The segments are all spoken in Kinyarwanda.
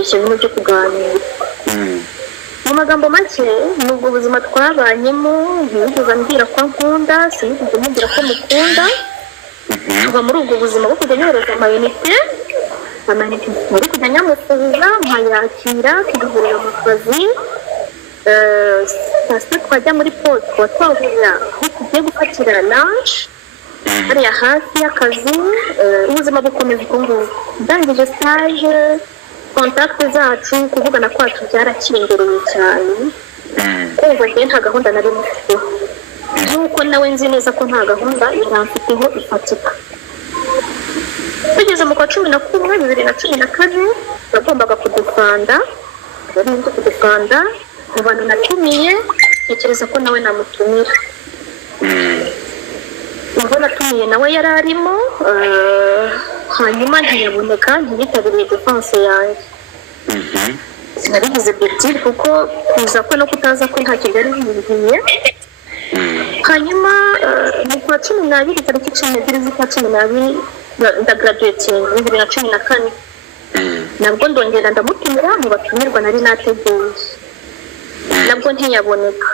kwibeshya ibintu byo kuganira. Mu magambo make nubwo ubuzima twabanyemo ntiyigeze ambwira ko nkunda, sinigeze mubwira ko mukunda. Tuba muri ubwo buzima bwo kujya nyohereza amayinite muri kujya nyamusubiza nkayakira tugahurira mu kazi. Sasa twajya muri pose twahurira aho tugiye gufatira lunch hariya hafi y'akazi. Ubuzima bukomeza uko nguko. Ndangije stage, kontakte zacu kuvugana kwacu byarakingereye cyane. Kumva njye nta gahunda nari mufiteho, nk'uko nawe nzi neza ko nta gahunda yaramfiteho ifatika. Tugeze mu kwa 11 2014 bagombaga kudufanda, mu bantu natumiye ntekereza ko nawe namutumira. Ubwo natumiye nawe yari arimo, hanyuma ntiyaboneka, ntiyitabiriye defense yanjye. Sinabigize big kuko kuza ko no kutaza ko ntacyo byari bimbwiye. Hanyuma mu kwa 12 tariki 12 z'ukwa 12 ndagraduating 2014. Nabwo ndongera ndamutumira mu batumirwa nari nateguye, nabwo ntiyaboneka.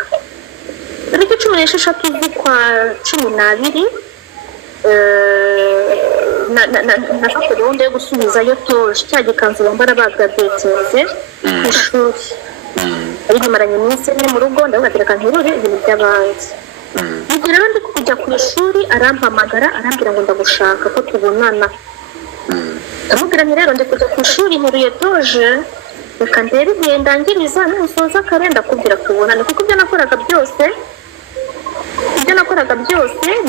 Tariki 16 z'ukwa 12 nafashe gahunda yo gusubizayo toje cya gikanzu bambara bagraduatinze ku ishuri. Ariko maranye iminsi iri mu rugo ndavuga reka nterure ibintu by'abandi. Ubwo rero ndi kujya ku ishuri arampamagara arambwira ngo ndagushaka ko tubonana. Ndamubwira nti rero ndi kujya ku ishuri nteruye toje, reka ndebe igihe ndangiriza nusoza kare ndakubwira tubonane. Kuko ibyo nakoraga byose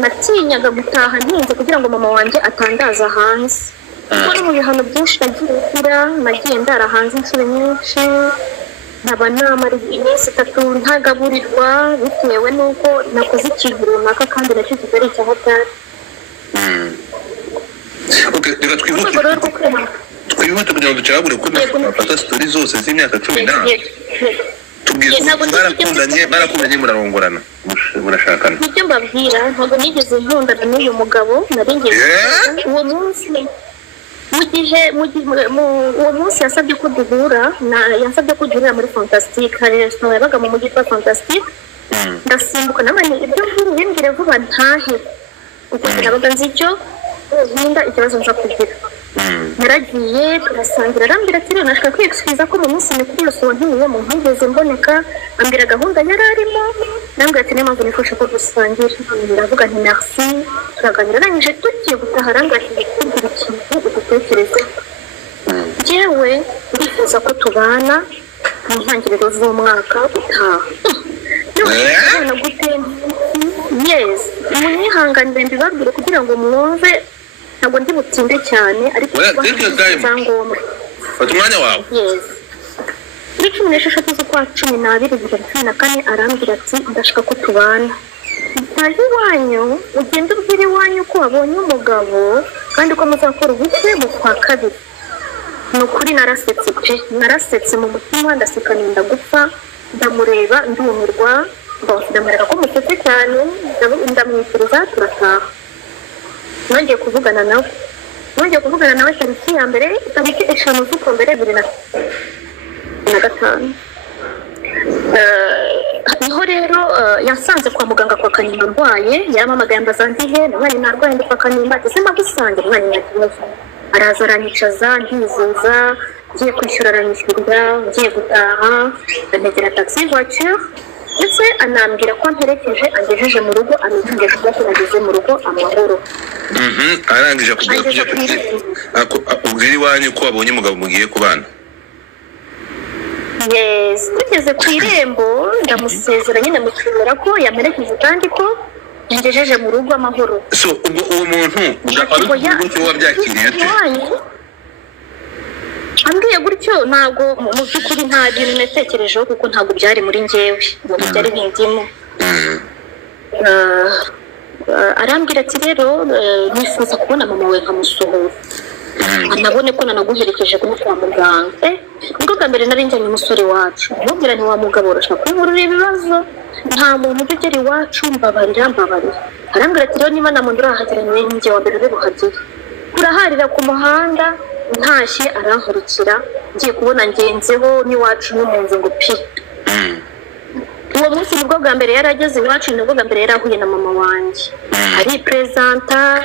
natinyaga gutaha ntinze kugira ngo mama wanjye atandaza hanze. Kuko no mu bihano byinshi nagiye ndara hanze inshuro nyinshi, nkaba namara iminsi 3 ntagaburirwa bitewe n'uko nakoze ikintu runaka kandi nacyo kitari icyaha cyane. Okay, reka twihute kugira ngo ducagure ko nafata story zose z'imyaka 10. Tubwize barakundanye murarongorana murashakana. Nicyo mbabwira, ntabwo nigeze nkundana n'uyu mugabo nari ngeze uwo munsi. Uwo munsi yasabye ko duhura, yansabye ko duhurira muri Fantastic, hari restaurant yabaga mu mujyi wa Fantastic. Ndasimbuka namanye ibyo nkuru bimbwire vuba ntahe kuko nabaga nzi icyo nkunda ikibazo nza kugira. Naragiye turasangira, arambwira ati nashaka kwexcusa ko mu minsi mikuru yose wantumiye mu mpamvu mboneka, ambwira gahunda yari arimo, nambwira ati n'impamvu nifasha ko dusangira. Ndavuga nti merci, turaganira arangije tugiye gutaha, arambwira ati kugira ikintu udutekereze. Jewe ndifuza ko tubana mu ntangiriro z'umwaka utaha. None gute? Yes, munyihanganire mbibabwire kugira ngo mwumve, ntabwo ndi butinde cyane ariko cyangwa fata umwanya wawe. Yes. Kuri 16 z'ukwa 12 2014 arambwira ati ndashaka ko tubana. Ntazi wanyu ugenda ubwira iwanyu ko wabonye umugabo kandi ko muzakora ubukwe mu kwa 2. Nukuri narasetse mu mutima, ndasekaninda gupfa, ndamureba ndumirwa, ndamureka ko mutetse cyane, ndamwifuriza turataha. Nongeye kuvugana nawe tariki ya mbere, tariki 5 z'ukwa mbere 2015. Niho rero yasanze kwa muganga kwa Kanimba ndwaye, yaramamagaye ambaza ndihe, namwe narwaye ndi kwa Kanimba, ese magusange mwana nyakibazo. Araza aranyicaza ntizuza, ngiye kwishyura aranyishyurira, ngiye gutaha, ntegera taxi voiture. Ndetse anambwira ko mperekeje angejeje mu rugo, amutungeje ko nageze mu rugo amahoro. Arangije kujya ubwira iwanyu ko wabonye umugabo mugiye kubana. Yes, tugeze ku irembo ndamusezera nyine mutumira ko yamerekeje kandi ko yangejeje mu rugo amahoro. So ubwo uwo muntu uko wabyakiriye ate? Ambwiye gutyo ntabwo mu by'ukuri nta bintu natekerejeho kuko ntabwo byari muri njyewe, ngo byari bindimo. Arambwira ati rero nifuza kubona mama we nkamusohora, anabone ko nanaguherekeje kwa muganga. Ubwo bwa mbere nari njyanye umusore wacu, mubwira nti wa mugabo urashaka kwihurira ibibazo, nta muntu ugera iwacu, mbabarira. Arambwira ati rero niba namundura hageranye njye wa mbere buhagire, turaharira ku muhanda, ntashye arankurikira ngiye kubona ngenzeho n'iwacu n'umunzu ngo pi uwo munsi nibwo bwa mbere yarageze iwacu, nibwo bwa mbere yarahuye na mama wanjye ari presenta.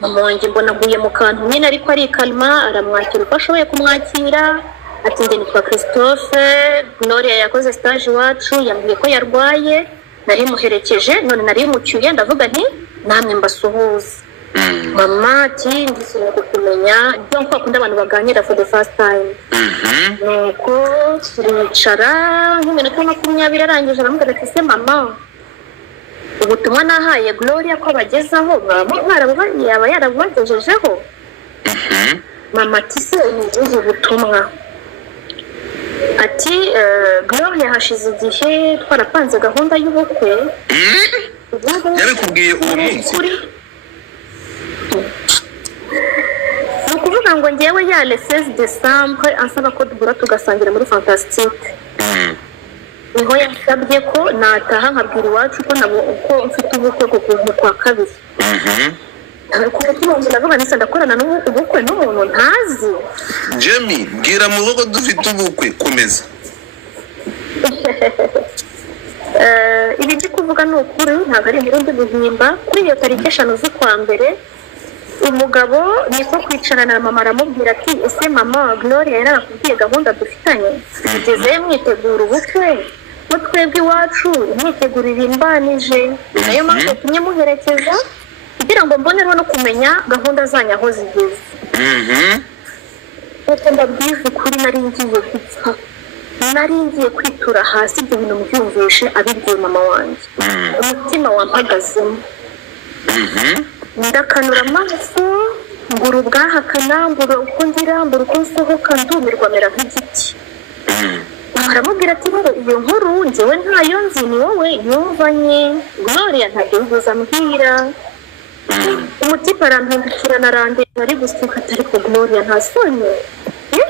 Mama wanjye mbona aguye mu kantu nyine ariko arikalma, aramwakira uko ashoboye kumwakira. Ati njye nitwa Christophe, Gloria yakoze stage iwacu, yambwiye ko yarwaye, nari muherekeje none nari mucyuye, ndavuga nti namwe mbasuhuza. Mama ati ndishimye kukumenya, donc akunda abantu baganira for the first time. Nuko turicara nk'iminota 20 arangije aramubwira ati se mama, ubutumwa nahaye Gloria ko abagezaho yaba yarabubagejejeho? Mama ati se ni ubutumwa? Ati Gloria hashize igihe twarapanze gahunda y'ubukwe. Yabikubwiye uwo munsi? Nukuvuga ngo ngewe ya le 16 Decembre ansaba ko dugura tugasangira muri Fantastic. Niho yasabye ko nataha nkabwira iwacu ko nabo uko mfite ubukwe ku kwa kabiri. Kuko tubonye navuga nisa ndakorana n'ubukwe n'umuntu ntazi. Jamie, bwira mu rugo dufite ubukwe, komeza. Ibi ndi kuvuga ni ukuri, ntabwo ari ibirundi guhimba. Kuri iyo tariki 5 z'ukwa mbere umugabo niko kwicarana na mama aramubwira ati ese mama, Gloria yarakubwiye gahunda dufitanye, tugeze mwitegura ubukwe ko twebwe iwacu mwitegurira imbanije, nayo mpamvu tumye muherekeza kugira ngo mbonereho no kumenya gahunda zanyu aho zigeze. Kuko ndabwiza ukuri nari ngiye gupfa, nari ngiye kwitura hasi ibyo bintu mbyumvishe abibwiye mama wanjye. Umutima wampagazemo, ndakanura amaso, mbura ubwahakana, mbura uko ngira, mbura uko nsohoka, ndumirwa mera nk'igiti. Aramubwira ati ngo iyo nkuru njyewe ntayo nzi, ni wowe yumvanye, Gloria ntabyo yigeze ambwira. Umutipe arampindukira narandeba ari gusuka atari ko Gloria nta soni.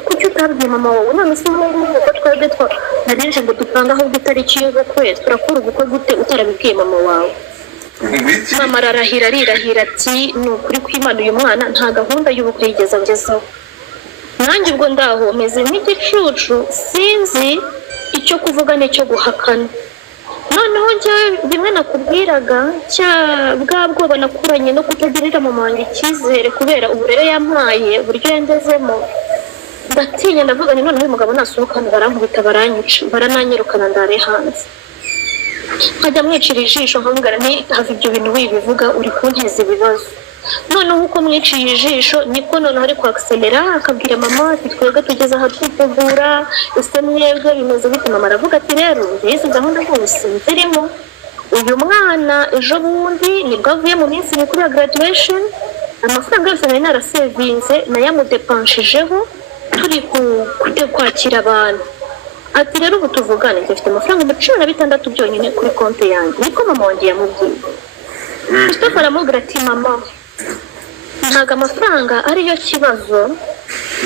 Kuki utabwiye mama wawe? None se ubu ko twebwe narinje ngo dupanga ahubwo itariki y'ubukwe, turakora ubukwe gute utarabibwiye mama wawe? Mama ararahira ati ni ukuri kw'Imana uyu mwana nta gahunda y'ubukwe yigeze agezaho. Nanjye ubwo ndaho meze nk'igicucu, sinzi icyo kuvuga n'icyo guhakana. Noneho njye bimwe nakubwiraga cya bwa bwoba nakuranye no kutagirira mama wanjye icyizere kubera uburere yampaye, uburyo yangezemo, ndatinya ndavuga ni none uyu mugabo nasohokana barankubita baranyica, barananyirukana ndare hanze. Nkajya mwicira ijisho nkambwira nti have ibyo bintu wibivuga uri kunteza ibibazo. Noneho uko mwiciye ijisho niko noneho ari kwakiselera akabwira mama ati twebwe tugeze aha twitegura, ese mwebwe bimeze bite? Mama aravuga ati rero izi gahunda zose zirimo uyu mwana ejo bundi nibwo avuye mu minsi mikuru ya graduation, amafaranga yose nari narasevinze nayamudepanshijeho turi kwakira abantu. Ati rero ubu tuvugane mfite amafaranga 16 byonyine kuri konti yanjye, niko mama wanjye yamubwiye. Christophe aramubwira ati mama, ntago amafaranga ariyo kibazo,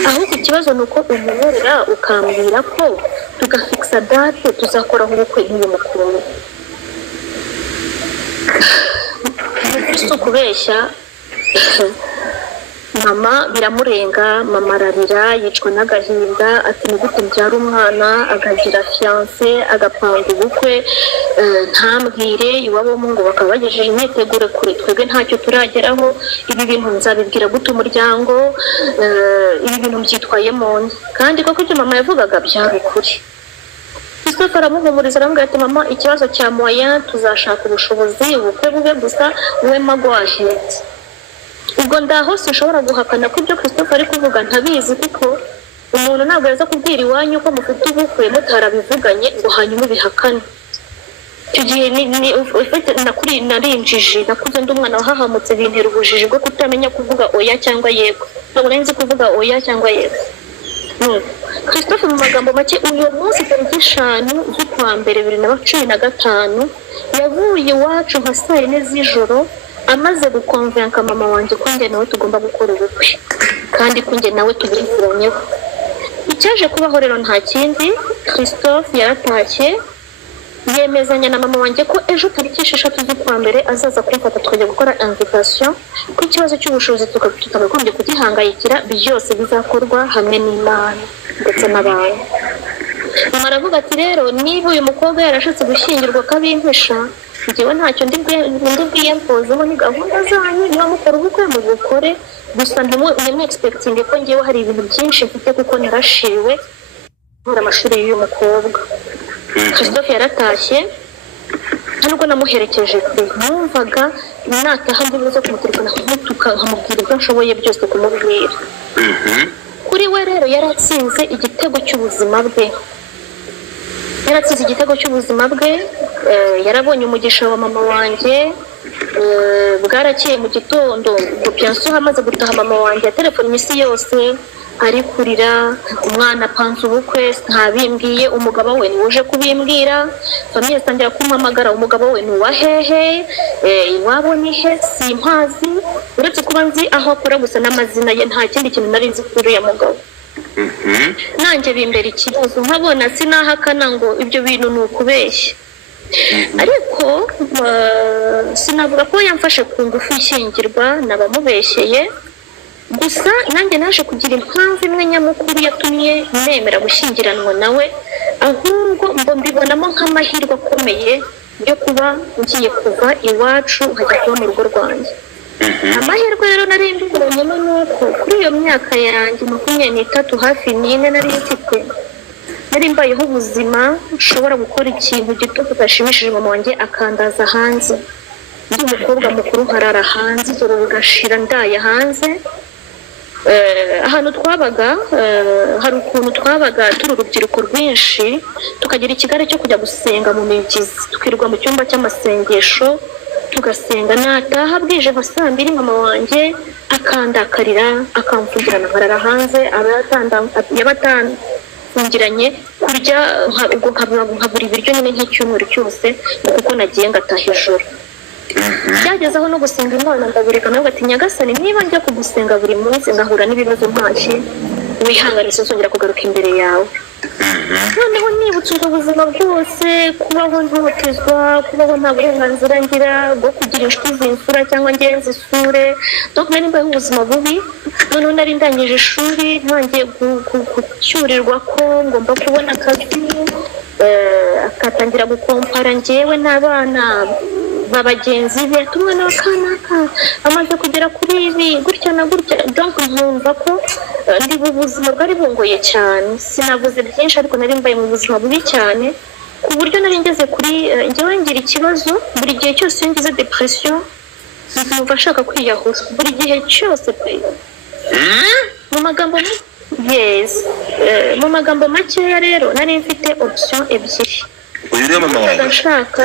ahubwo ikibazo ni uko umuhorera ukambwira ko tugafixa date tuzakoraho ubukwe n'uyu mukuru. Gusa kubeshya mama biramurenga, mama ararira yicwa n'agahinda ati ni gute mbyara umwana agagira fiancé agapanga ubukwe ntambwire iwabo mu ngo bakaba bagejeje imyiteguro kure, twebwe ntacyo turageraho, ibi bintu nzabibwira gute umuryango, ibi bintu byitwayemo. Kandi koko ibyo mama yavugaga byari ukuri. Christophe aramuhumuriza aramubwira ati mama, ikibazo cya moyen tuzashaka ubushobozi, ubukwe bube gusa we magwahetse. Ubwo ndaho sinshobora guhakana ko ibyo Christophe ari kuvuga ntabizi, kuko umuntu ntabwo yaza kubwira iwanyu ko mufite ubukwe mutarabivuganye ngo hanyuma bihakane. Icyo gihe ufite narinjije, nakuze ndi umwana wahahamutse, bintera ubujiji bwo kutamenya kuvuga oya cyangwa yego. Ntabwo nari nzi kuvuga oya cyangwa yego. Christophe mu magambo make uyu munsi tariki 5 z'ukwa mbere 2015 yavuye iwacu nka 4 z'ijoro amaze gukonvenka mama wanjye ko njye nawe tugomba gukora ubukwe kandi ko njye nawe tubifuranyeho. Icyaje kubaho rero nta kindi, Christophe yaratashye yemezanya na mama wanjye ko ejo tariki 6 z'ukwa mbere azaza kumfata tukajya gukora invitation ku kibazo cy'ubushobozi tutagagombye kugihangayikira byose bizakorwa hamwe n'Imana ndetse n'abantu. Mama aravuga ati rero niba uyu mukobwa yarashatse gushyingirwa kabimpisha njyewe ntacyo ndi bwiyempozemo ni gahunda zanyu niba mukora ubukwe mu bukore gusa ntimwe expecting ko njyewe hari ibintu byinshi mfite kuko narashiwe muri amashuri y'uyu mukobwa. Christophe yaratashye nubwo namuherekeje pe numvaga nataha ndibuze kumutelefona nkamubwira ibyo nshoboye byose kumubwira. Kuri we rero yaratsinze igitego cy'ubuzima bwe. Yarabonye umugisha wa mama wanjye bwarakeye mu gitondo ngo byanso hamaze gutaha mama wanjye telefone imisi yose ari kurira umwana panze ubukwe ntabimbwiye umugabo we ni uje kubimbwira famille sangira kumpamagara umugabo we ni wa hehe iwabo ni he simpazi uretse kuba nzi aho akora gusa n'amazina ye nta kindi kintu nari nzi kuri ya mugabo. Nanjye bimbere ikibazo nkabona sinahakana ngo ibyo bintu ni ukubeshya ariko sinavuga ko yamfashe ku ngufu ishyingirwa nabamubeshyeye gusa nanjye naje kugira impamvu imwe nyamukuru yatumye nemera gushyingiranwa nawe ahubwo mbibonamo nk'amahirwe akomeye yo kuba ngiye kuva iwacu nkajya kuba mu rugo rwanjye. Amahirwe rero nari mbibonyemo nuko kuri iyo myaka yanjye 23 hafi n'ine nari mfite nari mbayeho ubuzima nshobora gukora ikintu gito kudashimishije mama wanjye akandaza hanze ndi umukobwa mukuru nkarara hanze ijoro rigashira ndaye hanze. Ahantu twabaga hari ukuntu twabaga turi urubyiruko rwinshi tukagira ikigare cyo kujya gusenga mu mibyizi tukirwa mu cyumba cy'amasengesho tugasenga nataha bwije nka 2 mama wanjye akandakarira akamfungirana nkarara hanze yabatangiranye kurya ubwo nkabura ibiryo nyine nk'icyumweru cyose kuko nagiye ngataha ijoro. Byagezeho no gusenga Imana ndabireka nawe ati Nyagasani niba njya kugusenga buri munsi ngahura n'ibibazo ntashye wihangane sozongera kugaruka imbere yawe. Noneho nibutse ubuzima bwose kubaho ntotezwa kubaho nta burenganzira ngira bwo kugira inshuti zinsura cyangwa ngenzi isure donc nari mbaye ubuzima bubi. Noneho nari ndangije ishuri ntangiye gucyurirwa ko ngomba kubona akazi akatangira gukompara njyewe n'abana babagenzi be tumwe n'akanaka amaze kugera kuri ibi gutya na gutya donc nkumva ko ndi ubuzima bwari bungoye cyane. Sinavuze byinshi ariko nari mbaye mu buzima bubi cyane ku buryo nari ngeze kuri njyewe ngira ikibazo buri gihe cyose ngize depression nkumva nshaka kwiyahura buri gihe cyose pe mu magambo mu magambo makeya rero nari mfite option ebyiri. Uyu ni mama wawe ndashaka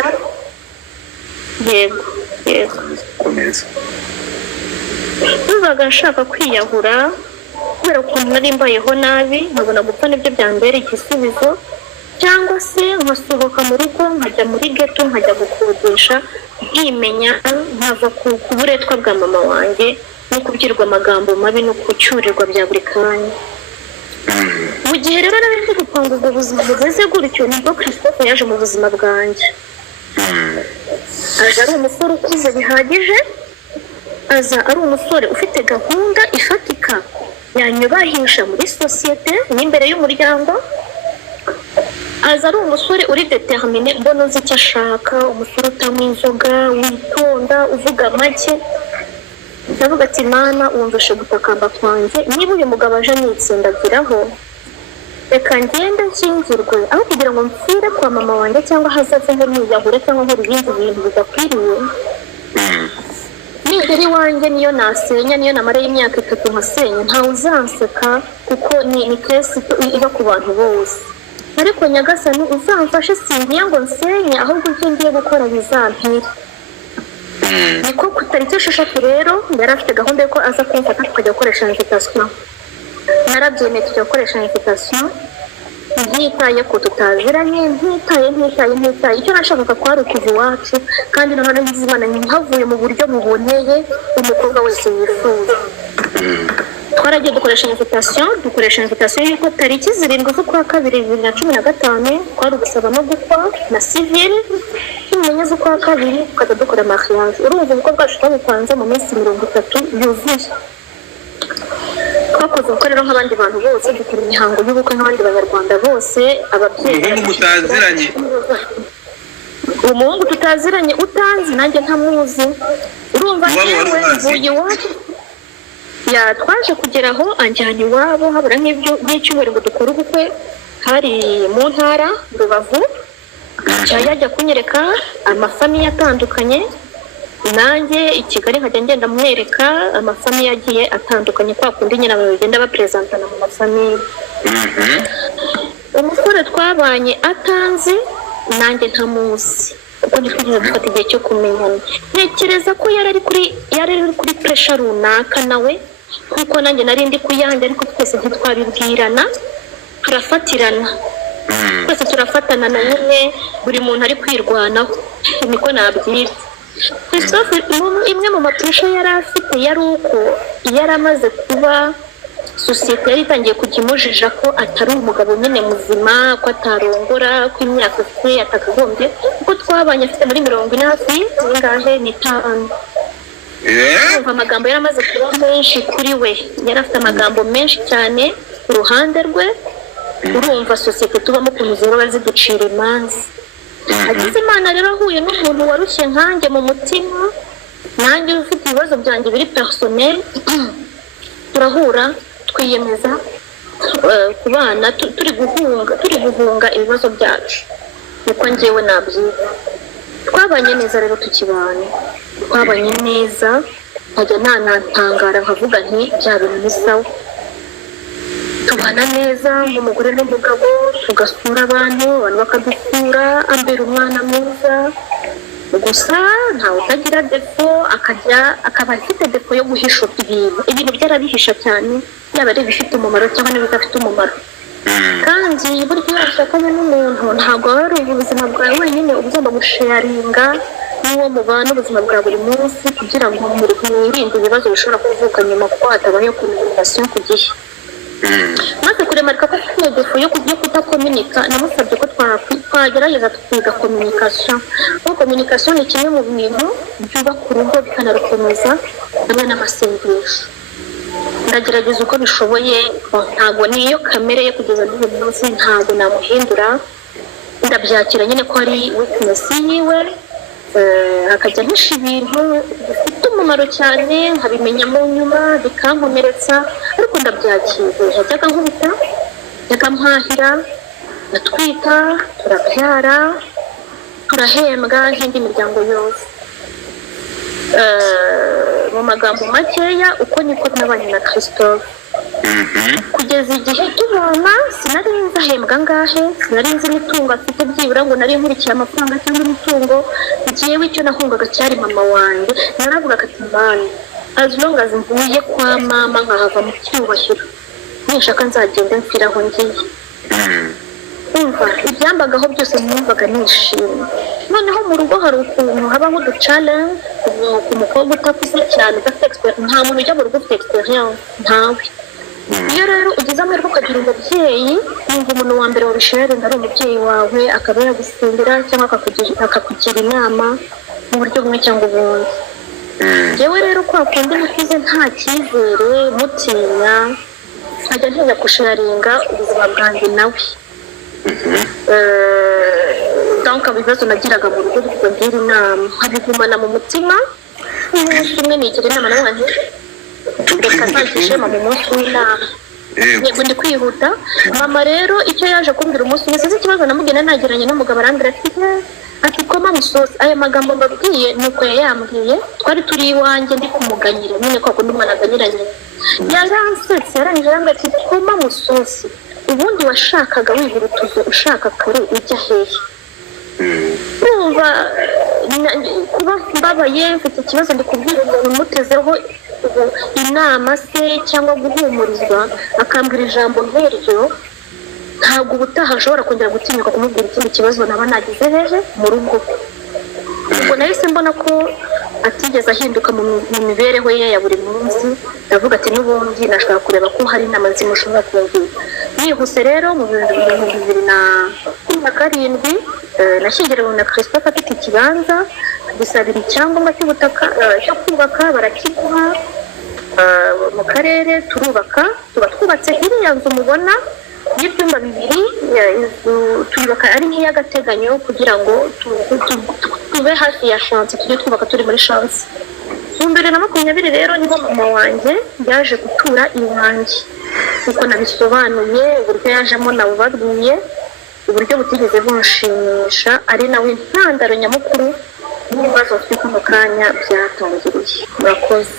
yego komeza numvaga nshaka kwiyahura kubera ukuntu nari mbayeho nabi nkabona gupfa nibyo byambera igisubizo cyangwa se nkasohoka mu rugo nkajya muri ghetto nkajya gukodesha nkimenya nkava ku buretwa bwa mama wanjye no kubwirwa amagambo mabi no kucyurirwa bya buri kanya. Mu gihe rero nari ndi gupanga ubwo buzima bugeze gutyo nibwo Christophe yaje mu buzima bwanjye. Aza ari umusore ukuze bihagije aza ari umusore ufite gahunda ifatika yanyubahisha muri sosiyete n'imbere y'umuryango. Aza ari umusore uri determiné mbona uzi icyo ashaka umusore utanywa inzoga witonda uvuga make. Ndavuga ati Mana wumvishe gutakamba kwanjye niba uyu mugabo aje nitsindagiraho reka ngende nshyingirwe aho kugira ngo mpfire kwa mama wanjye cyangwa hazaze ngo niyahure cyangwa ngo ibindi bintu bidakwiriye. Nigera iwanjye niyo nasenya niyo namara y'imyaka 3 nkasenya ntawe uzanseka kuko ni kesi iba ku bantu bose ariko Nyagasani uzamfashe singiye ngo nsenye ahubwo ibyo ngiye gukora bizampire. Niko ku tariki 6 rero yari afite gahunda yuko aza kumfata tukajya gukoresha invitation. Narabyemeye tujya gukoresha invitation ntitaye ko tutaziranye ntitaye icyo nashakaga kwari ukuva iwacu kandi noneho n'izimana ntihavuye mu buryo buboneye umukobwa wese yifuza. twaragiye dukoresha invitation y'uko tariki 7 z'ukwa kabiri 2015 twari gusaba no gukwa na civil imenye z'ukwa kabiri tukaza dukora mariage. Urumva uko bwacu twabipanze mu minsi 30 yuzuye. Twakoze uko rero nk'abandi bantu bose dukora imihango y'ubukwe nk'abandi banyarwanda bose. Ababyeyi mutaziranye, umuhungu tutaziranye utanzi nanjye ntamuzi. Urumva yewe mvuye iwacu twaje kugeraho anjyana iwabo habura nk'icyumweru ngo dukore ubukwe. Hari mu ntara Rubavu, yajya kunyereka amafamiye atandukanye, nanjye i Kigali nkajya ngenda mwereka amafamiye agiye atandukanye kwa kundi nyine bagenda bapresentana mu mafamiye. Umusore twabanye atanzi nanjye ntamuzi kuko ntitwigeze dufata igihe cyo kumenyana. Ntekereza ko yari ari kuri pressure runaka nawe kuko nanjye nari ndi kuyanjye, ariko twese ntitwabibwirana, turafatirana twese turafatana na nyine buri muntu ari kwirwanaho, niko nabyita. Christophe imwe mu mapressure yari afite yari uko yari amaze kuba sosiyete yari itangiye kujya imujija ko atari umugabo nyine muzima, ko atarongora, ko imyaka afite atakagombye, kuko twabanye afite muri 40 hafi n'ingahe n'itanu. Amagambo yari amaze kuba menshi kuri we, yari afite amagambo menshi cyane ku ruhande rwe. Urumva sosiyete tubamo ukuntu zero baziducira imanza. Agize Imana rero ahuye n'umuntu warushye nkanjye mu mutima, nanjye ufite ibibazo byanjye biri personnel, turahura twiyemeza kubana turi guhunga ibibazo byacu. Niko njyewe nabyiza. Twabanye neza rero tukibana, twabanye neza, nkajya ntantangara nkavuga nti bya bintu ni sawa. Tubana neza nk'umugore n'umugabo, tugasura abantu bakadusura, ambera umwana mwiza. Gusa ntawe utagira defo, akaba afite defo yo guhisha ibintu byarabihisha cyane, yaba ari ibifite umumaro cyangwa n'ibidafite umumaro. Kandi burya iyo washakanye n'umuntu ntabwo waba ari ubuzima bwawe wenyine, ugomba gusharinga n'uwo mubana ubuzima bwa buri munsi kugira ngo mwirinde ibibazo bishobora kuvuka nyuma kuko hatabayeho communication ku gihe. Maze kuremarika ko afite defo yo kutakomunika, namusabye ko twagerageza tukiga communication. Kuko communication ni kimwe mu bintu byubaka urugo bikanarukomeza, hamwe n'amasengesho. Ndagerageza uko bishoboye, ntabwo niyo kamere ye kugeza n'uyu munsi, ntabwo namuhindura. Ndabyakira nyine ko ari weakness yiwe, akajya ahisha ibintu bifite umumaro cyane, nkabimenya mu nyuma bikankomeretsa, ariko ndabyakira. Yajyaga nkubita, yajyaga mpahira, natwita, turabyara, turahembwa nk'indi miryango yose. Mu magambo makeya uko niko nabanye na Christophe. Kugeza igihe tubona, sinari nzi ahembwa ngahe, sinari nzi imitungo afite byibura ngo nari nkurikiye amafaranga cyangwa imitungo. Njyewe icyo nahungaga cyari mama wanjye. Naravugaga ati Mana, as long as mvuye kwa mama nkahava mu cyubahiro, nishaka nzagenda mfira aho ngiye. Umva ibyambagaho byose numvaga nishimye. Noneho mu rugo hari ukuntu habaho uduchallenge ku mukobwa utakuze cyane, nta muntu ujya mu rugo ufite experience, ntawe. Iyo rero ugize amahirwe ukagira umubyeyi, wumva umuntu wa mbere wabisharinga ari umubyeyi wawe, akaba yagusengera cyangwa akakugira inama mu buryo bumwe cyangwa ubundi. Yewe rero kwa kundi mukize nta cyizere, mutinya, nkajya ntinya gusharinga ubuzima bwanjye nawe. Donc ibibazo nagiraga mu rugo kugira inama, nkabigumana mu mutima. Umunsi umwe nigira inama n'abandi, reka ntagishe mama umunsi w'inama. Yego ndi kwihuta. Mama rero icyo yaje kumbwira umunsi umwe, sinzi ikibazo namugena nagiranye n'umugabo arambwira ati koma musosi. Aya magambo mbabwiye nuko yayambwiye, twari turi iwanjye ndi kumuganyira nyine kwa kundi umwana aganyiranye. Yaransetse yarangije arambwira ati koma musosi, ubundi washakaga wihurutuzo ushaka kure ujya hehe? Numva kuba mbabaye mfite ikibazo ndi kubwira umuntu umutezeho inama se cyangwa guhumurizwa, akambwira ijambo nk'iryo, ntabwo ubutaha ashobora kongera gutinyuka kumubwira ikindi kibazo naba nagize hehe mu rugo. Ubwo nahise mbona ko atigeze ahinduka mu mibereho ye ya buri munsi, ndavuga ati n'ubundi nashaka kureba ko hari inama zimushobora kumvira. Nihuse rero mu 2017 nashyingiriwe na Christophe afite ikibanza gisabira icyangombwa cy'ubutaka cyo kubaka, barakiguha mu karere turubaka, tuba twubatse iriya nzu mubona y'ibyumba 2, tuyubaka ari nk'iy'agateganyo kugira ngo tube hafi ya chance, tujye twubaka turi muri chance. Mu 2020 rero niho mama wanjye yaje gutura iwanjye, uko nabisobanuye uburyo yajemo nabubabwiye, uburyo butigeze bunshimisha, ari nawe intandaro nyamukuru n'ibibazo mfite mu kanya byatangiriye. Murakoze.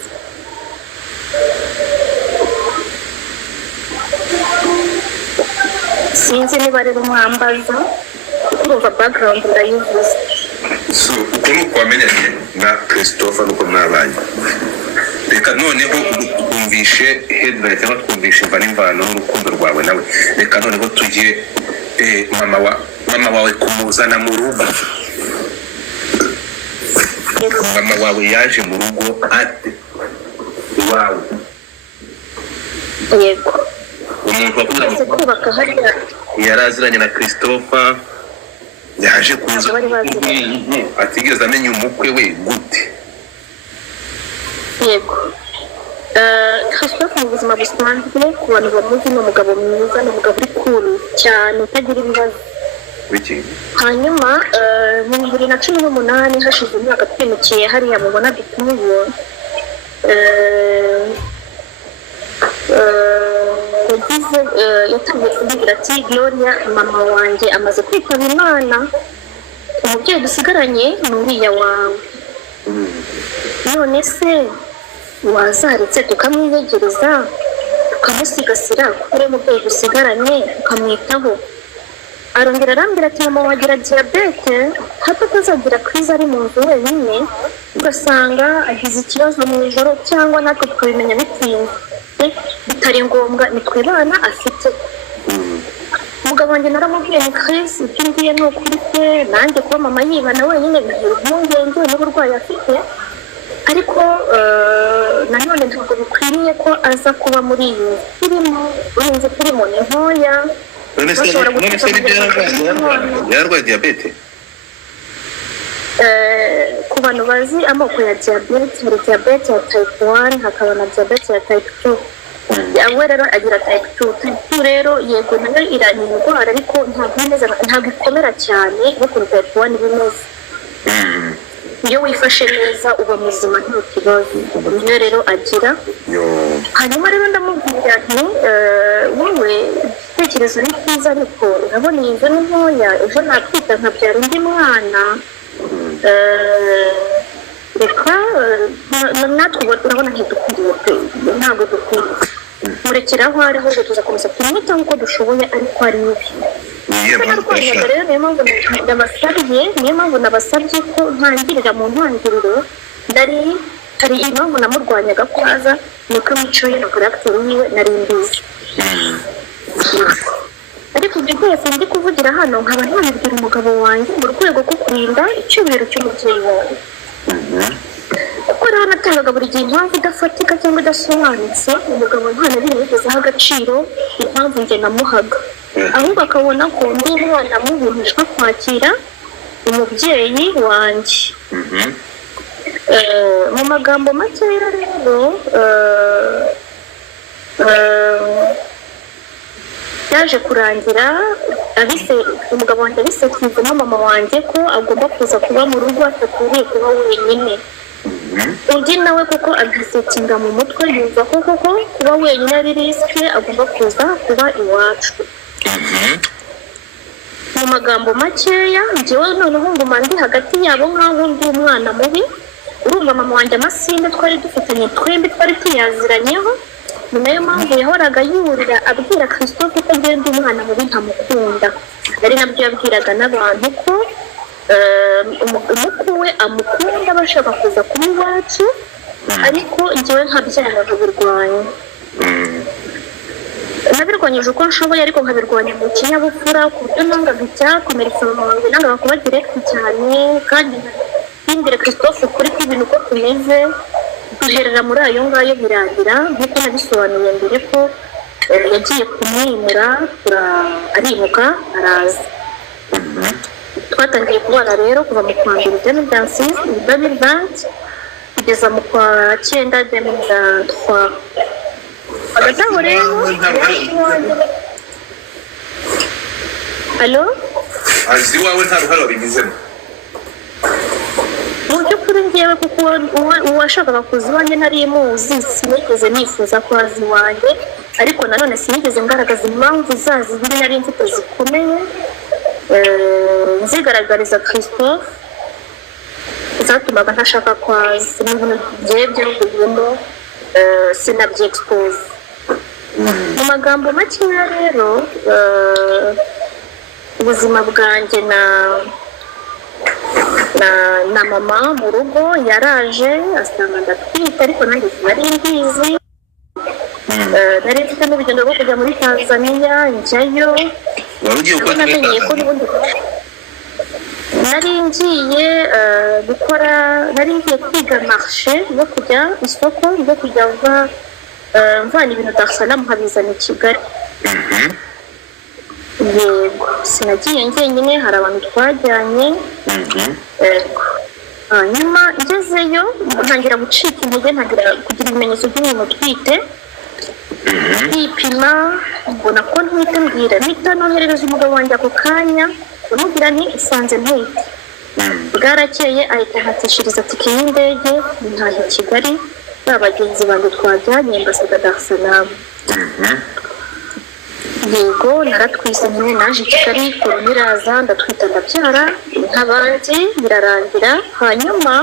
Sinzi niba rero mwambaza urumva background ndayivuze. So uko nuko wamenyanye na Christophe nuko mwabanye. Reka noneho twumvishe headline cyangwa twumvishe imvano n'urukundo rwawe nawe. Reka noneho tujye mama wawe kumuzana mu rugo. Mama wawe yaje mu rugo ate? Wow. Yego. Umuntu wakubaka hariya yaraziranye na Christophe, yaje kuza atigeze amenya umukwe we gute? Yego. Christophe mu buzima busanzwe ku bantu bamuzi ni umugabo mwiza, ni umugabo uri cool cyane utagira ibibazo. Hanyuma mu 2018 hashize imyaka twimukiye hariya mubona dutuye, yatangiye kumbwira ati Gloria, mama wanjye amaze kwitaba Imana, umubyeyi dusigaranye ni uriya wawe, none se wazaretse tukamwiyegereza tukamusigasira kuko uriya mubyeyi dusigaranye tukamwitaho? Arongera arambwira ati mama wagira diyabete, hato atazagira krize ari mu nzu wenyine ugasanga agize ikibazo mu ijoro cyangwa natwe tukabimenya bitinze bitari ngombwa, nitwe bana afite. Umugabo wanjye naramubwiye ni Chris, ibyo ngiye ni ukuri pe, nanjye kuba mama yibana wenyine bigira impungenge n'uburwayi afite, ariko nanone ntabwo bikwiriye ko aza kuba muri iyi filimo, urinze filimo ni ntoya. None se yarwaye diyabete? Ku bantu bazi amoko ya diyabete, hari diyabete ya type 1 hakaba na diyabete ya type 2. Yawe rero agira type 2. Type 2 rero yego nayo irani indwara ariko ntabwo ikomera cyane nk'uko type 1 bimeze. Iyo wifashe neza uba muzima nta kibazo. Niyo rero agira. Hanyuma rero ndamubwira nti wowe igitekerezo ni cyiza ariko urabona iyi nzu ni ntoya, ejo nakwita nkabyara undi mwana, reka natwe urabona ntidukwiye, ntabwo dukwiye, murekera aho ari ahubwo tuzakomeza tumwitaho uko dushoboye ariko ari bibi. Rero niyo mpamvu nabasabye ko ntangirira mu ntangiriro, hari impamvu namurwanyaga ko aza, nuko imico ye na karagiteri yiwe nari mbizi. Ariko ibyo byose ndi kuvugira hano nkaba ntabibwira umugabo wanjye mu rwego rwo kurinda icyubahiro cy'umubyeyi wawe, kuko rero natangaga buri gihe impamvu idafatika cyangwa idasobanutse, umugabo nta na rimwe yigezeho agaciro impamvu njye namuhaga, ahubwo akabona ko ndi umwana mubi ntishwa kwakira umubyeyi wanjye. Mu magambo makeya rero yaje kurangira umugabo wanjye abisetinzemo mama wanjye ko agomba kuza kuba mu rugo atakwiriye kuba wenyine. Undi nawe kuko abisetinga mu mutwe yumva ko koko kuba wenyine ari risike, agomba kuza kuba iwacu. Mu magambo makeya njyewe noneho nguma ndi hagati yabo nk'aho ndi umwana mubi. Urumva mama wanjye amasinde twari dufitanye twembi twari tuyaziranyeho, ni nayo mpamvu yahoraga yurira abwira Christophe ko ngenda umwana mubi ntamukunda. Ari nabyo yabwiraga n'abantu ko umukwe we amukunda bashaka kuza kuba iwacu, ariko njyewe nkabyanga nkabirwanya. Nabirwanyije uko nshoboye ariko nkabirwanya mu kinyabupfura, ku buryo nangaga icyakomeretsa mama wanjye nangaga kuba direct cyane, kandi ntimbwire Christophe ukuri kw'ibintu uko tumeze, duherera muri ayo ngayo birangira nk'uko nabisobanuye mbere ko yagiye kumwimura arimuka araza. Twatangiye kubana rero kuva mu kwa mbere 2006 kugeza mu kwa 9 2023. Agataho rero Allo? Azi wawe nta ruhare wabigizemo? Mu by'ukuri ngewe kuko uwashakaga kuza iwanjye ntari muzi, sinigeze nifuza ko azi iwanjye, ariko nanone sinigeze ngaragaza impamvu zazindi nari mfite zikomeye nzigaragariza Christophe zatumaga ntashaka ko azi n'ibintu byaguyemo sinabyexpose. Mu magambo makeya rero ubuzima bwanjye na mama mu rugo yaraje asanga ndatwite, ariko nanjye sinari mbizi. Nari mfite n'urugendo rwo kujya muri Tanzania njyayo, namenye ko n'ubundi nari ngiye kwiga marché yo kujya isoko ryo kujya mvana ibintu Dar es Salaam nkabizana i Kigali. Yego, sinagiye njyenyine, hari abantu twajyanye. Hanyuma ngezeyo ntangira gucika intege, ntangira kugira ibimenyetso by'umuntu utwite. Yipima mbona ko ntwite, mbwira mpita noherereza umugabo wanjye ako kanya umubwira nti isanze ntwite. Bwarakeye ahita ahatishiriza tike y'indege ntaha i Kigali, ba bagenzi banjye twajyanye mbasiga Dar es Salaam. Yego, naratwise nyine naje i Kigali, korona iraza ndatwita ndabyara nk'abandi birarangira. Hanyuma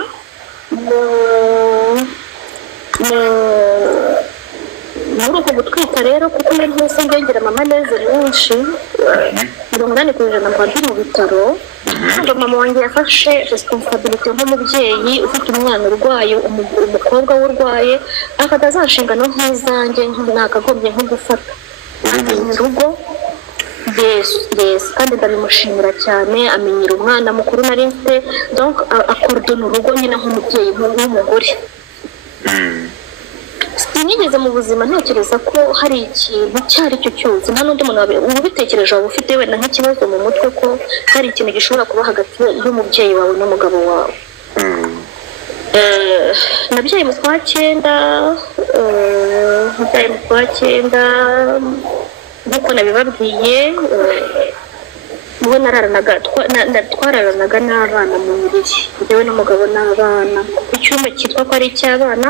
muri uko gutwita rero, kuko nari hose ngengera mama neza menshi 80% mba ndi mu bitaro, ntabwo mama wanjye yafashe responsibility nk'umubyeyi ufite umwana urwaye, umukobwa urwaye, akadaza nshingano nk'izanjye nakagombye nko gufata urugo. Yes, kandi ndabimushimira cyane, amenyera umwana mukuru nari mfite, donc akordona urugo nyine nk'umubyeyi w'umugore. Sinigeze mu buzima ntekereza ko hari ikintu cyari cyo cyose, nta n'undi muntu ubitekereje waba ufite wenda nk'ikibazo mu mutwe ko hari ikintu gishobora kuba hagati y'umubyeyi wawe n'umugabo wawe. Nabyaye mu kwa 9 nk'uko nabibabwiye. Twararanaga n'abana mu buriri, njyewe n'umugabo n'abana. Icyumba cyitwa ko ari icy'abana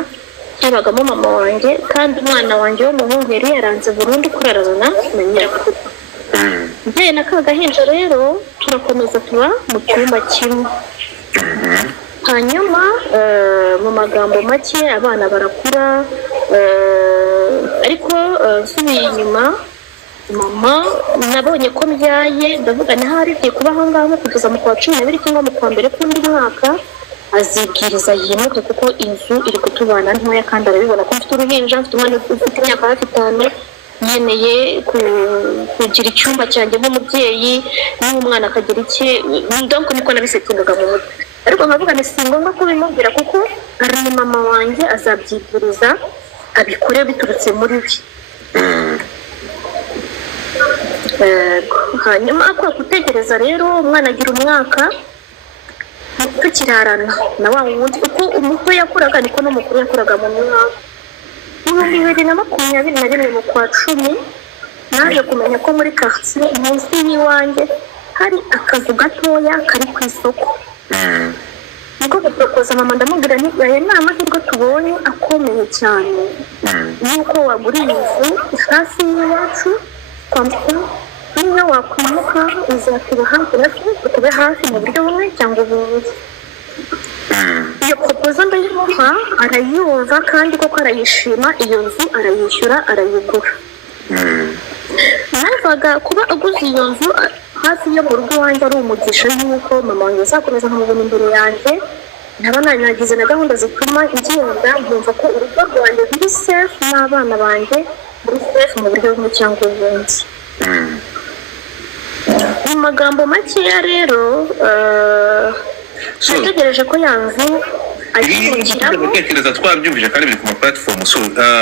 habagamo mama wanjye, kandi umwana wanjye w'umuhungu yari yaranze burundu kurarana na nyirakuru. Njyewe na kagahinja rero turakomeza tuba mu cyumba kimwe. Hanyuma mu magambo make abana barakura, ariko nsubiye inyuma, mama nabonye ko mbyaye, ndavuga ntihari igiye kuba aho ngaho kugeza mu kwa 12 cyangwa mu kwa mbere k'undi mwaka azibwiriza yimuke, kuko inzu iri kutubana ntoya, kandi arabibona ko mfite uruhinja, mfite umwana ufite imyaka hafi 5, yemeye kugira icyumba cyanjye nk'umubyeyi n'umwana akagira iki. Donc niko nabisetingaga mu mutwe, ariko nkavuga ni si ngombwa kubimubwira kuko ari mama wanjye azabyibwiriza abikore biturutse muri we. Hanyuma akwa gutegereza rero umwana agira umwaka, tukirarana na wa wundi uko umuto yakuraga niko n'umukuru yakuraga mu mwaka. Mu 2021 mu kwa 10 naje kumenya ko muri quartier munsi y'iwanjye hari akazu gatoya kari ku isoko. Niko gupropoza mama, ndamubwira nti aya ni amahirwe tubonye akomeye cyane yuko waguriye inzu hafi y'iwacu, kwambuka niyo wakwimuka uzatuba hafi natwe tukube hafi mu buryo bumwe cyangwa ubundi. Iyo propoza ndayimuha, arayumva kandi koko arayishima, iyo nzu arayishyura, arayigura. Navuga kuba aguze iyo nzu hafi yo mu rugo wanjye ari umugisha, yuko mama wanjye azakomeza nkamubona imbere yanjye, nkaba nagize na gahunda zituma ngenda nkumva ko urugo rwanjye ruri safe n'abana banjye muri safe mu buryo bumwe cyangwa ubundi. Mu magambo makeya rero nategereje ko yanzu gutekereza twabyumvije kandi biri ku ma platform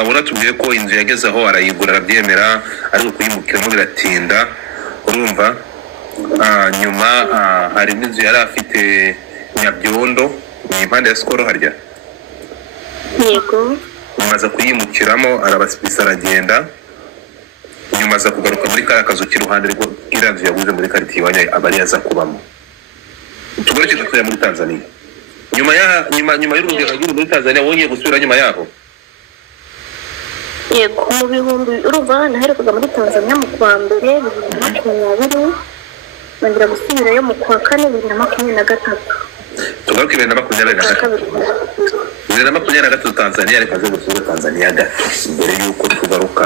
uratubwiye ko inzu yageze aho arayigura arabyemera ariko kuyimukiramo biratinda urumva nyuma hari n'inzu yari afite Nyabyondo ni impande ya Skol harya yego amaze kuyimukiramo arabasibisa aragenda nyuma aza kugaruka muri kariya kazu k'iruhande rw'inzu yaguze muri quartier iwanya abari yaza kubamo tugaruke tuya muri Tanzania nyuma y'urugendo rw'uru muri Tanzania wongeye gusubira nyuma yaho yego mu bihumbi urumva naherukaga muri Tanzania mu kwa mbere 2020 nongera gusubirayo mu kwa kane 2023 tugaruke 2023 Tanzania ariko aje gusubira Tanzania gato mbere yuko tugaruka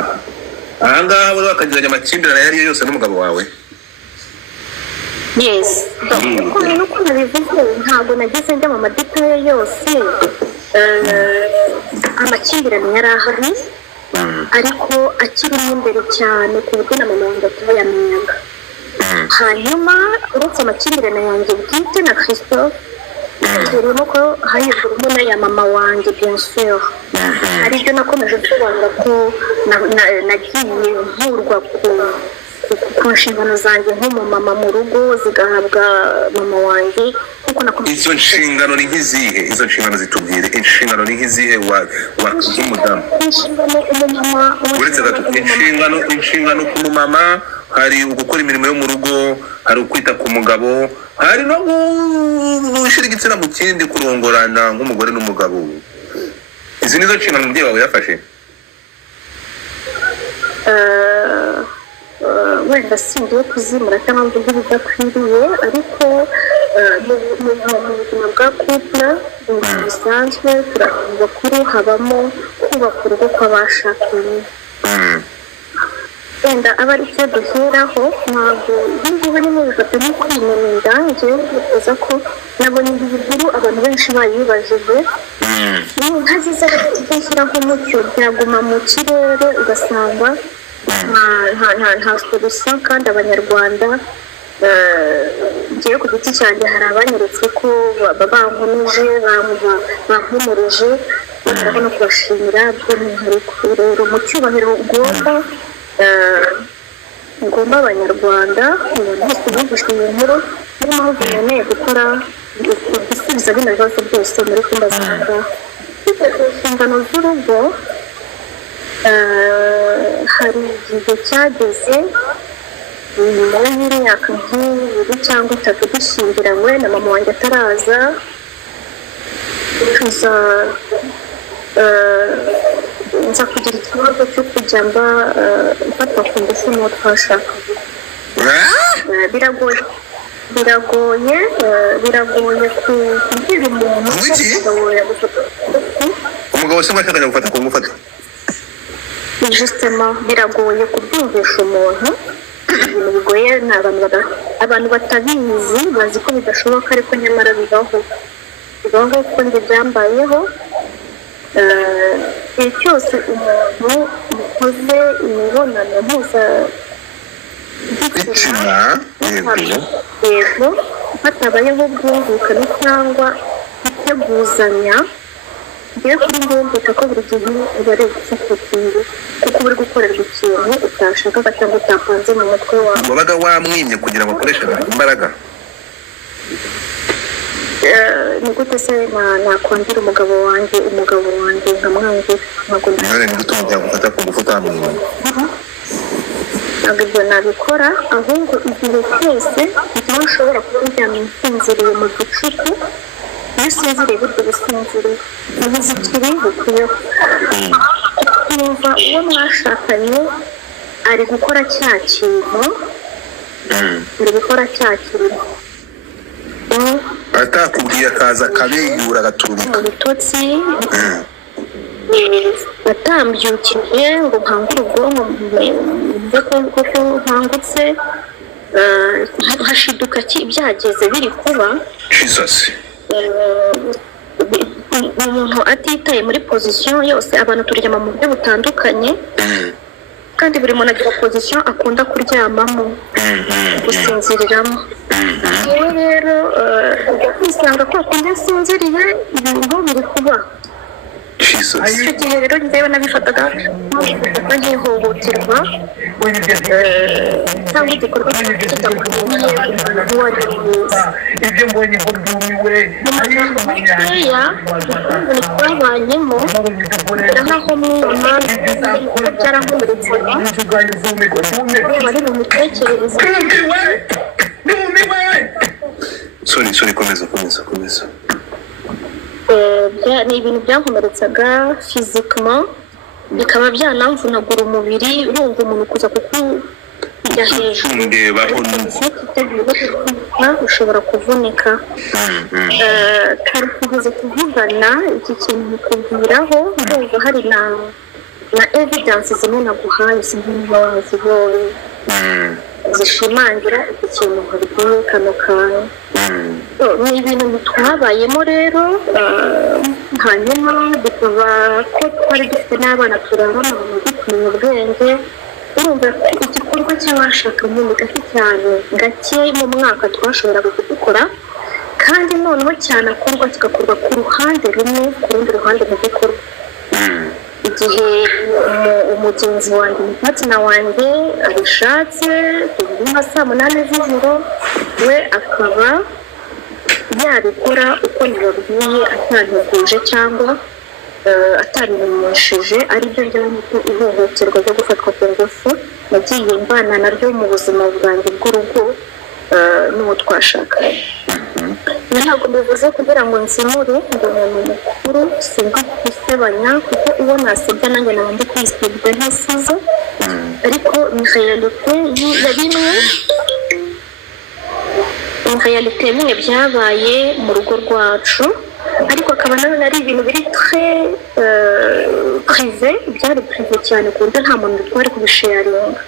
ahangaha bari bakagiranye amakimbirane yari yose n'umugabo wawe yes nuko nabivuze ntabwo nagize njya mu madetail yose amakimbirane yari ahari ariko akiri imbere cyane ku buryo na mama wanjye atayamenyaga hanyuma uretse amakimbirane yanjye bwite na Christophe turimo ko hayivuramo na ya mama wanjye bien sûr aribyo nakomeje gusobanura ko nagiye nkurwa ku nshingano zanjye nk'umumama mu rugo zigahabwa mama wanjye kuko nakomeje izo nshingano ni nk'izihe izo nshingano zitubwire inshingano ni nk'izihe z'umudamu uretse inshingano ku mumama hari ugukora imirimo yo mu rugo hari ukwita ku mugabo hari no gushyira igitsina mu kindi kurongorana nk'umugore n'umugabo izi nizo nshingano umubyeyi wawe yafashe wenda singiye kuzimura cyangwa mvuge ibidakwiriye ariko mu buzima bwa couple bisanzwe turavuga kuri habamo kubaka urugo kw'abashakanye wenda aba ari cyo duheraho ntabwo ibingibi birimo bifata nko kwimenyera njyewe bifuza ko nabonye ibiguru abantu benshi bayibajije ntazize gushyiraho umucyo byaguma mu kirere ugasanga nta solution kandi abanyarwanda ngiye ku giti cyanjye hari abanyeretse ko bankomeje bankomereje ndabona kubashimira by'umwihariko rero mu cyubahiro ngomba abanyarwanda bose bumvise iyi nkuru niyo mpamvu nkeneye gukora gusubiza bino bibazo byose muri kumbazaga inshingano z'urugo hari igihe cyageze nyuma y'imyaka nk'ibiri cyangwa itatu dushyingiranywe na mama wanjye ataraza nza kugira ikibazo cyo kujya mfatwa ku ngufu n'uwo twashakaga biragoye kubwira umuntu umugabo se mwashakanye gufata ku ngufu justement biragoye kubyumvisha umuntu ibintu bigoye ni abantu batabizi bazi ko bidashoboka ariko nyamara bibaho kuko njye byambayeho igihe cyose umuntu mukoze imibonano mpuzabitsina yego hatabayeho ubwumvikane cyangwa guteguzanya ngiye kuri ngomba ko buri gihe uba ari gufatira kuko uri gukorerwa ikintu utashakaga cyangwa utapanze mu mutwe wawe wabaga wamwimye kugira ngo akoreshe imbaraga ni gute se nakwandira umugabo wanjye nkamwangira ntabwo none ni gute umujya gufata ku ngufu utamwimye ntabwo ibyo nabikora ahubwo igihe cyose bituma ushobora kuba uryamye usinziriye mu gicuku iyo usinziriye burya ubusinziriye ntibizikiri bukwiyeho kumva uwo mwashakanye ari gukora cya kintu atakubwiye akaza akabeyura agaturika ibitotsi atambyukiye ngo nkangure ubwonko mve ko nkangutse hashiduka byageze biri kuba Jesus umuntu atitaye muri position yose abantu turyama mu buryo butandukanye kandi buri muntu agira position akunda kuryamamo gusinziriramo yewe rero kwisanga ko kundi nsinziriye ibintu biri kuba icyo gihe rero njyewe nabifataga nk'ihohoterwa cyangwa igikorwa kidakwiriye uwo ari we wese ibyo mbonye ngo ndumiwe mu magambo makeya ukuntu twabanyemo era nkaho mwiyuma byarankomeretse bari mu mitekerereze sorry komeza ni ibintu byankomeretsaga fizikama bikaba byanamvunagura umubiri urumva umuntu kuza kujya hejuru ushobora kuvunika kari kugeza kuvugana iki kintu mukubwiraho ndumva hari na evidence zimwe naguhaye sinzi wazibonye zishimangira iki kintu nkabwiye kano kanya ni ibintu twabayemo rero hanyuma bikaba ko twari dufite n'abana turabona mu kumenya ubwenge urumva igikorwa cy'abashakanye ni gake cyane gake mu mwaka twashoboraga kugikora kandi noneho cyane akorwa kigakorwa ku ruhande rumwe ku rundi ruhande mu gikorwa igihe umugenzi wanjye umupatina wanjye abishatse turi nka 8 z'ijoro we akaba yabikora uko nibabwiye atanteguje cyangwa atarimenyesheje aribyo by'uko ihohoterwa ryo gufatwa ku ngufu nagiye mbana naryo mu buzima bwanjye bw'urugo n'uwo twashakanye ntabwo mbivuze kugira ngo nsimure ngo umuntu mukuru sinzi gusebanya kuko uwo nasebya nanjye naba ndi kwisebya ntasize ariko ni realite ya bimwe realite bimwe byabaye mu rugo rwacu ariko akaba nanone ari ibintu biri prive byari prive cyane ku buryo nta muntu twari kubisharinga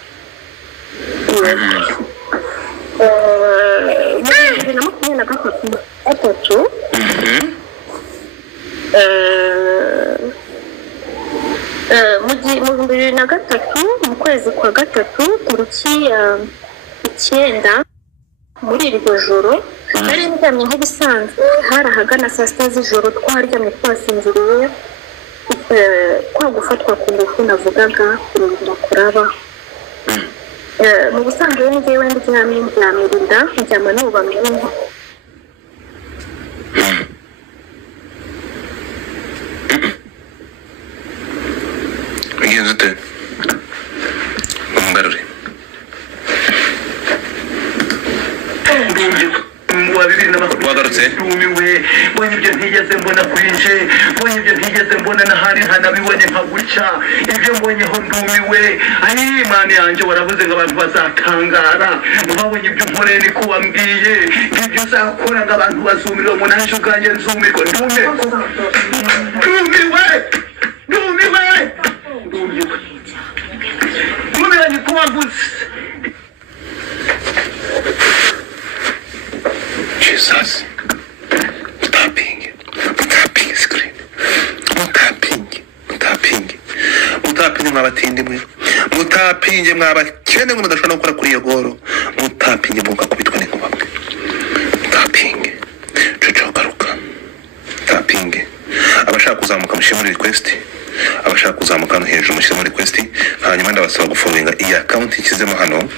muri 2023 mu 2023 mu kwezi kwa gatatu tariki 9 muri iryo joro nari ndyamye nk'ibisanzwe hari ahagana saa 6 z'ijoro twaryamye twasinziriye kwa gufatwa ku ngufu navugaga kurindira kuraba mu busanzwe njyewe ndyamirinda ndyama nubamye Ugenze ute? Umgarure. Wagarutse? Mbonye ibyo ntigeze mbona kwinje, mbonye ibyo ntigeze mbona n'ahari ntanabibone nka gutya, ibyo mbonyeho ndumiwe, ayi Imana yanjye waravuze ngo abantu bazatangara, babonye ibyo nkoreye niko wambwiye, ibyo uzakora ngo abantu bazumirwa mu nanjye ubwanjye nzumirwa, ndumiwe, ni kuba gusa. Jesus. Mutapinge screen. Mutapinge mwabatindi mwe. Mutapinge mwabakene mwe mudashobora gukora kuri iyo goro. Mutapinge mukakubitwa n'inkuba mwe. Mutapinge. Coco garuka. Mutapinge. Abashaka kuzamuka mushimuri request. Abashaka kuzamuka no hejuru mushimuri request. Hanyuma ndabasaba gufollowinga iyi account ikizemo hano.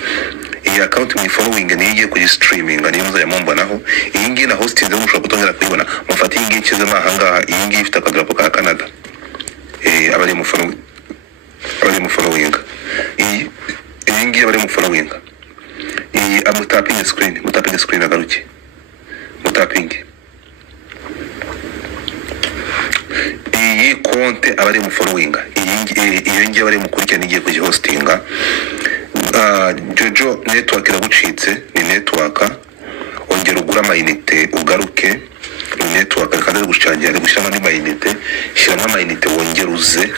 Iyi account mu following ni igiye kuri streaming ni muza yamumbonaho iyi ngiyi na hosting zo mushobora kutongera kuyibona mufati iyi ngiyi kize mahanga iyi ngiyi ifite akadarapo ka Canada abari mu following iyi ngiyi abari mu following iyi amutapinge screen agaruke mutapinge iyi konte abari mu following iyi ngiyi abari mu kurikirana igiye kuri hostinga Jojo network iragucitse ni network ongera ugura amayinite ugaruke ni network kandi gucangira ari gushyiramo n'amayinite shyiramo amayinite wongera uze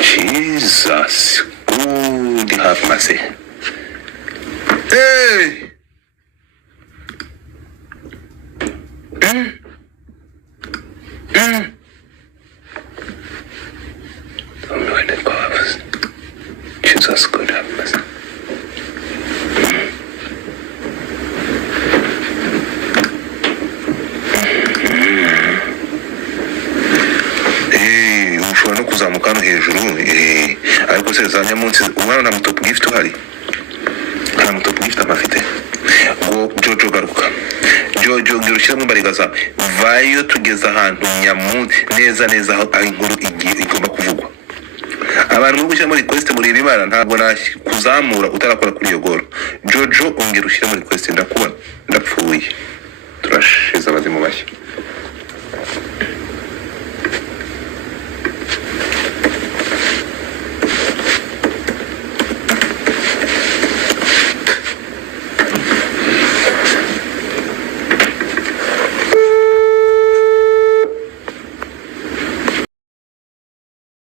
Jesus good have mercy hey Jesus good have mercy za nyamunsi umwana na mutop gift uhari na mutop gift amafite ngo Jojo garuka Jojo ngirushyira mu bariga zawe vayo tugeza ahantu nyamunsi neza aho inkuru igomba kuvugwa abantu mu gushyira muri request muri ribara ntabwo kuzamura utarakora kuri iyo goro Jojo ongera ushyira muri request ndakubona ndapfuye turashize abazimu bashya